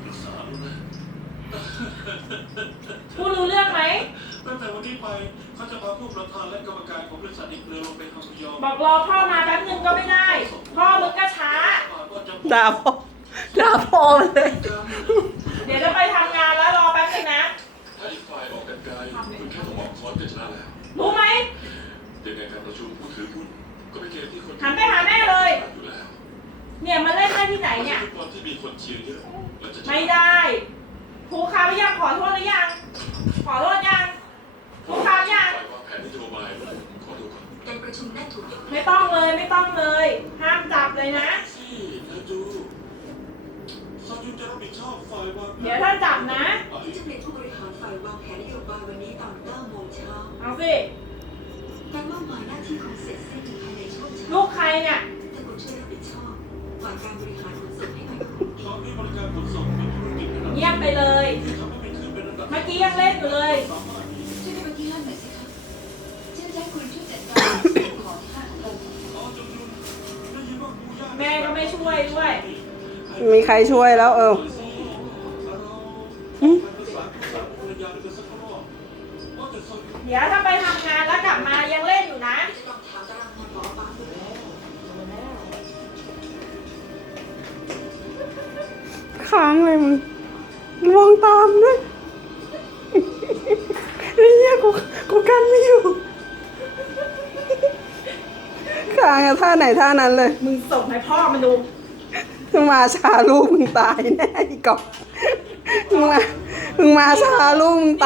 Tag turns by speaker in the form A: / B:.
A: รึกษาแล้วนะ
B: พูดรู้เรื่องไหม
A: ตั้งแต่วันนี้ไปเขาจะพาผู้ประธานและกรรมการของบริษัทอีกเรือลงไปทำยอม
B: บอกรอพ่อมาแป๊บนึงก็ไม่ได้ พ่อมึงก็ช้า
C: ด่าพ่อด่าพ่อมันเลย
B: เดี๋ยวจะไปทำงานแล้วรอแป๊บนึงนะ
A: ถ้าอีกฝ่ายออกกันไกลคุณแค่ต้องออกคอนก็ชนะแล้ว
B: รู้ไหม
A: ยังไงการประชุมผู้ถือหุ้นก็เป็นเกมที่คน
B: หันไปหาแม่เลย
A: อยู่แล้ว
B: เนี่ยมาเล่นได้ที่ไหนเนี่ย
A: ฟุตบอลที่มีคนเชียร์เยอะเราจะ
B: ไม่ได้ครูเขายังขอโทษหรือยัง ขอโทษยังครูเขายัง
A: ฝ่ายวางแผนนโยบายขอดูก่อน
D: การประชุมได้ถูกยก
B: ไม่ต้องเลยไม่ต้องเลย ห้ามจับเลยนะ
A: สินะจูซาจุนจะรับผิดชอบฝ่ายวางแผน
B: เดี๋ยวถ้าจับนะ
D: ที่จะเปลี่ยนผู้บริหารฝ่ายวางแผนนโยบายวันนี้ตอน9 โมงเช้า
B: เอาสิ
D: การมอบหมายหน้าที่ของเสร็จสิ้นภายในช่วงเช้า
B: ลูกใครเนี่ย
D: ถ้าคุณช่วยรับผิดชอบฝ่ายการบริหารขนส่งให้หน่อย
A: ตอนนี้บริการขนส่งเป็นธุรกิจระดับ
B: เงียบไปเลย
A: ที่ทำให้มันขึ้นเป็นระดับ
B: เมื่อกี้ยังเล่นอยู่เลย
A: สามารถมี
D: ช่วยในวันที่5หน่อยสิคะฉันจะให้คุณช่วยจัดการของที่5ของเรา
A: อ๋อจนได้ยินว่ากูยาก
B: แม่ก็ไม่ช่วยด้วย
C: มีใครช่วยแล้ว
B: เดี๋ยวถ้าไปทำงานแล้วกลับมายังเล่นอยู่นะ
D: จะลองถามตารางงานหมอปาด้วย
C: ค้างเลยมึงมองตามด้วยไอ้เหี้ยกูกันไม่อยู่ค้างอะท่าไหนท่านั้นเลย
B: มึงส่งให้พ่อมาดู
C: มึงมาช้าลูกมึงตายแน่อีกกอบมึงมาช้าลูกมึงตาย